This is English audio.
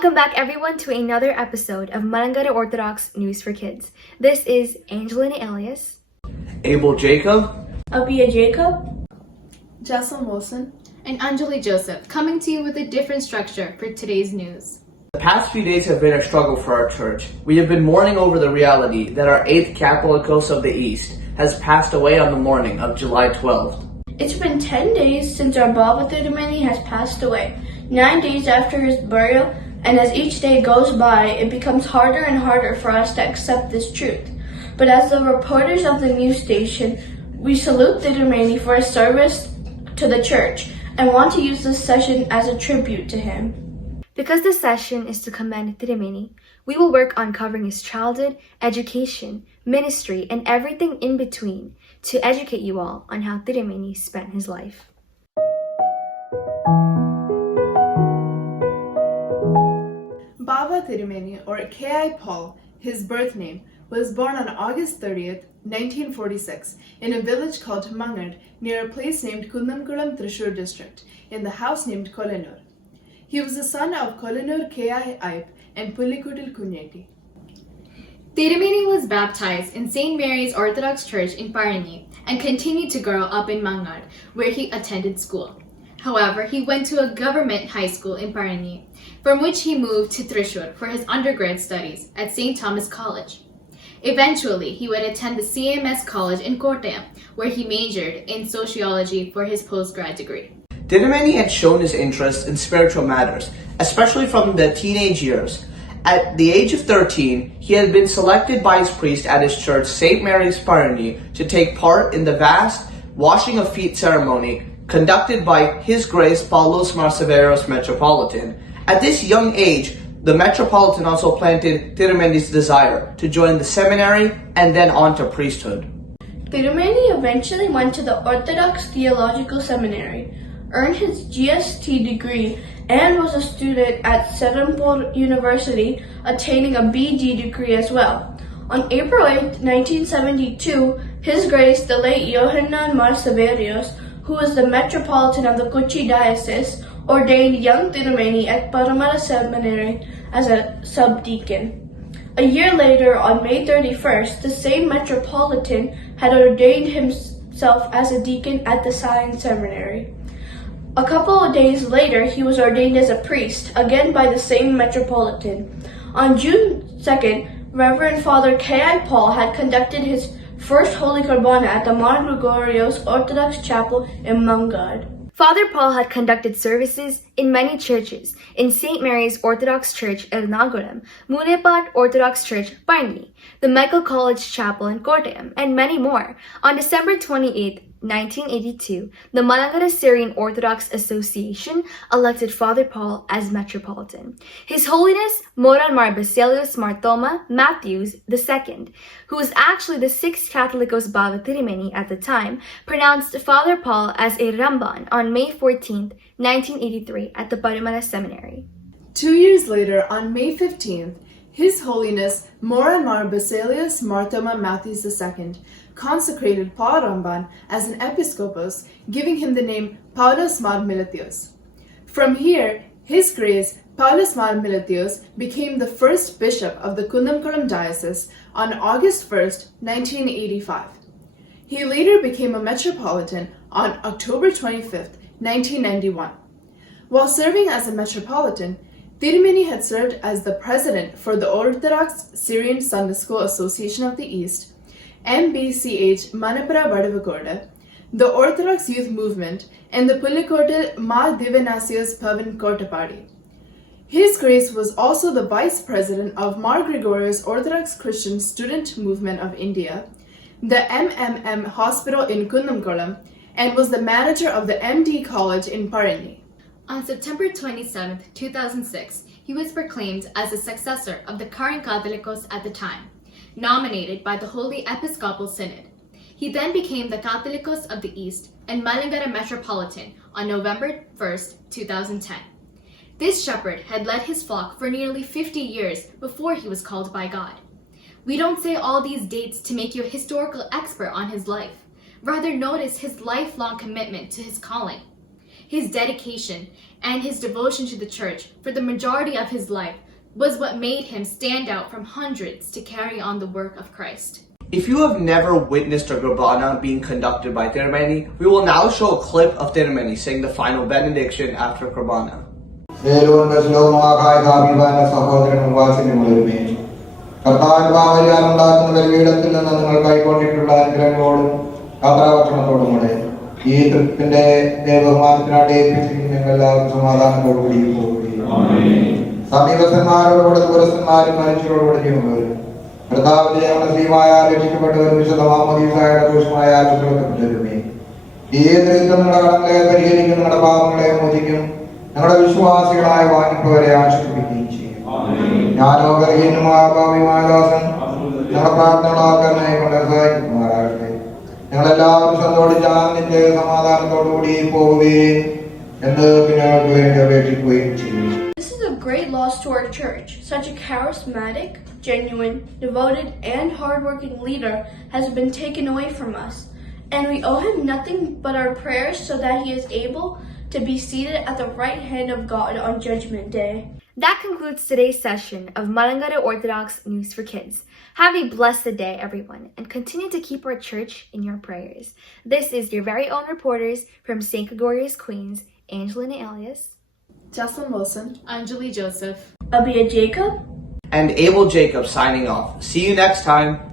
Welcome back everyone to another episode of Malankara Orthodox News for Kids. This is Angelina Elias, Abel Jacob, Abia Jacob, Jesselyn Wilson, and Anjali Joseph, coming to you with a different structure for today's news. The past few days have been a struggle for our church. We have been mourning over the reality that our 8th Catholicos of the East has passed away on the morning of July 12th. It's been 10 days since our Baba Tirumeni has passed away, 9 days after his burial, and as each day goes by, it becomes harder and harder for us to accept this truth. But as the reporters of the news station, we salute Tirumeni for his service to the church and want to use this session as a tribute to him. Because this session is to commend Tirumeni, we will work on covering his childhood, education, ministry, and everything in between to educate you all on how Tirumeni spent his life. Baba Tirumeni, or K.I. Paul, his birth name, was born on August 30th, 1946, in a village called Mangad, near a place named Kundamkulam, Thrissur district, in the house named Kolanur. He was the son of Kolanur K.I. Aip and Pullikutil Kunyeti. Tirumeni was baptized in St. Mary's Orthodox Church in Parani and continued to grow up in Mangad, where he attended school. However, he went to a government high school in Parani, from which he moved to Thrissur for his undergrad studies at St. Thomas College. Eventually, he would attend the CMS College in Kottayam, where he majored in sociology for his postgrad degree. Tirumeni had shown his interest in spiritual matters, especially from the teenage years. At the age of 13, he had been selected by his priest at his church, St. Mary's Parani, to take part in the vast washing of feet ceremony conducted by His Grace Paulos Marthoma Metropolitan. At this young age, the Metropolitan also planted Tirumeni's desire to join the seminary and then on to priesthood. Tirumeni eventually went to the Orthodox Theological Seminary, earned his GST degree, and was a student at Serampore University, attaining a BD degree as well. On April 8, 1972, His Grace the late Yohanan Marthoma, who was the Metropolitan of the Kochi Diocese, ordained young Tirumeni at Paramara Seminary as a subdeacon. A year later, on May 31st, the same Metropolitan had ordained himself as a deacon at the Science Seminary. A couple of days later, he was ordained as a priest, again by the same Metropolitan. On June 2nd, Reverend Father K.I. Paul had conducted his first Holy Qurbana at the Mar Gregorios Orthodox Chapel in Mangad. Father Paul had conducted services in many churches in St. Mary's Orthodox Church Ernakulam, Munepat Orthodox Church Parni, the Michael College Chapel in Kottayam, and many more. On December 28, 1982, the Malankara Syrian Orthodox Association elected Father Paul as Metropolitan. His Holiness H.H.Baselios Marthoma Matthews II, who was actually the 6th Catholicos Baba Tirumeni at the time, pronounced Father Paul as a Ramban on May 14, 1983 at the Paramara Seminary. 2 years later, on May 15th, His Holiness H.H.Baselios Marthoma Matthews II consecrated Paul Ramban as an episcopos, giving him the name Paulos Milatios. From here, His Grace Paulos Milatios became the first bishop of the Kundamkulam Diocese on August 1st, 1985. He later became a metropolitan on October 25th, 1991. While serving as a metropolitan, Tirumeni had served as the president for the Orthodox Syrian Sunday School Association of the East, MBCH Manapura Vadavakoda, the Orthodox Youth Movement, and the Pullikotil Ma Divanasios Pavan Kotapadi. His Grace was also the vice president of Mar Gregorios Orthodox Christian Student Movement of India, the MMM Hospital in Kundamkulam, and was the manager of the MD College in Parani. On September 27, 2006, he was proclaimed as the successor of the current Catholicos at the time, nominated by the Holy Episcopal Synod. He then became the Catholicos of the East and Malankara Metropolitan on November 1, 2010. This shepherd had led his flock for nearly 50 years before he was called by God. We don't say all these dates to make you a historical expert on his life. Rather, notice his lifelong commitment to his calling. His dedication and his devotion to the church for the majority of his life was what made him stand out from hundreds to carry on the work of Christ. If you have never witnessed a Gurbana being conducted by Tirumeni, we will now show a clip of Tirumeni saying the final benediction after Gurbana. This is a great loss to our church. Such a charismatic, genuine, devoted, and hardworking leader has been taken away from us, and we owe him nothing but our prayers so that he is able to be seated at the right hand of God on Judgment Day. That concludes today's session of Malankara Orthodox News for Kids. Have a blessed day, everyone, and continue to keep our church in your prayers. This is your very own reporters from St. Gregorius, Queens, Angelina Elias, Jocelyn Wilson, Anjali Joseph, Abia Jacob, And Abel Jacob signing off. See you next time.